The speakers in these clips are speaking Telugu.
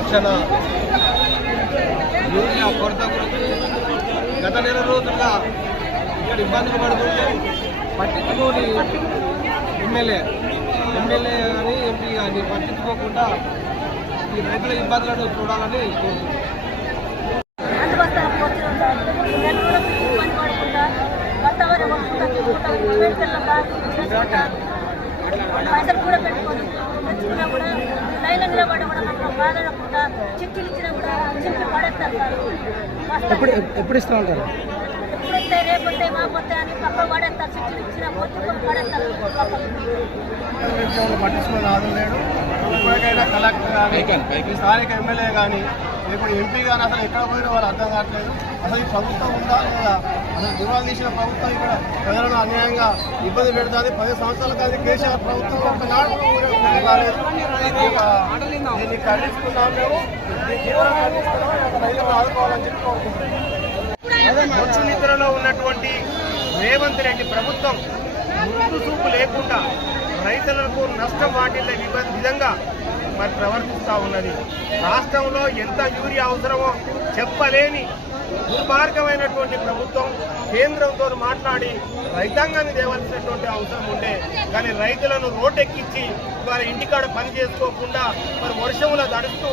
పక్షాన యూరియా కొరత గురించి గత నెల రోజులుగా ఇక్కడ ఇబ్బందులు పడుతుంటే పట్టించుకోని ఎమ్మెల్యే కానీ ఎంపీ కానీ పట్టించుకోకుండా ఈ రైతుల ఇబ్బందులను చూడాలని పైసలు కూడా పెట్టుకొని తెచ్చుకున్నా కూడా లైన్లో నిలబడి కూడా మనం బాధపడకుండా చిక్కులు ఇచ్చినా కూడా చిక్కి పడేస్తారు సార్. ఎప్పుడు ఇస్తూ ఉంటారు? ఎప్పుడైతే రేపొస్తే మాపోతే అని పక్క పడేస్తారు. చిక్కులు ఇచ్చినా పోతే పడేస్తారు. పట్టించుకుని రాదు లేడు. ఇప్పటికైనా కలెక్టర్ కానీ స్థానిక ఎమ్మెల్యే కానీ ఇప్పుడు ఎంపీ కానీ అసలు ఎక్కడ పోయినా వాళ్ళు అర్థం కావట్లేదు. అసలు ఈ ప్రభుత్వం ఉందా లేదా? అసలు దివాళ తీసిన ప్రభుత్వం ఇక్కడ ప్రజలను అన్యాయంగా ఇబ్బంది పెడుతుంది. 10 సంవత్సరాల కాదు కేసీఆర్ ప్రభుత్వం ఒకనాడు రాలేదు. దీన్ని ఖండిస్తున్నాం మేము. తీవ్రంగా ఖండిస్తున్నాం. రైతులను ఆదుకోవాలని చెప్పి కోరుకుంటున్నాం. వచ్చి నిద్రలో ఉన్నటువంటి రేవంత్ రెడ్డి ప్రభుత్వం ముందు చూపు లేకుండా రైతులకు నష్టం వాటిల్లే విధంగా మరి ప్రవర్తిస్తూ ఉన్నది. రాష్ట్రంలో ఎంత యూరియా అవసరమో చెప్పలేని దుర్మార్గమైనటువంటి ప్రభుత్వం కేంద్రంతో మాట్లాడి రైతాంగాన్ని తేవాల్సినటువంటి అవసరం ఉండే, కానీ రైతులను రోడ్డెక్కించి వారి ఇంటికాడ పని చేసుకోకుండా మరి వర్షంలో దడుస్తూ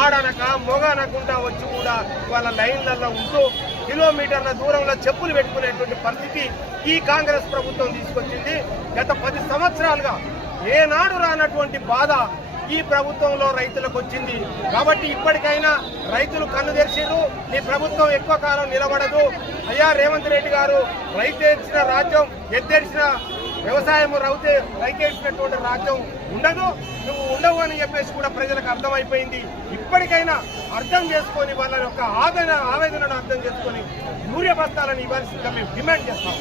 ఆడనక మొగనకుండా వచ్చి కూడా వాళ్ళ లైన్లలో ఉంటూ కిలోమీటర్ల దూరంలో చెప్పులు పెట్టుకునేటువంటి పరిస్థితి ఈ కాంగ్రెస్ ప్రభుత్వం తీసుకొచ్చింది. గత 10 సంవత్సరాలుగా ఏనాడు రానటువంటి బాధ ఈ ప్రభుత్వంలో రైతులకు వచ్చింది. కాబట్టి ఇప్పటికైనా రైతులు కన్ను తెరిచిరు. ఈ ప్రభుత్వం ఎక్కువ కాలం నిలబడదు. అయ్యా రేవంత్ రెడ్డి గారు, రైతేడ్చిన రాజ్యం ఎత్తేడ్చిన వ్యవసాయం రైతేడ్చినటువంటి రాజ్యం ఉండదు, నువ్వు ఉండవు అని చెప్పేసి కూడా ప్రజలకు అర్థమైపోయింది. ఇప్పటికైనా అర్థం చేసుకొని వాళ్ళ యొక్క ఆవేదనను అర్థం చేసుకొని యూరియా బస్తాలను ఇవ్వాల్సిందిగా మేము డిమాండ్ చేస్తాం.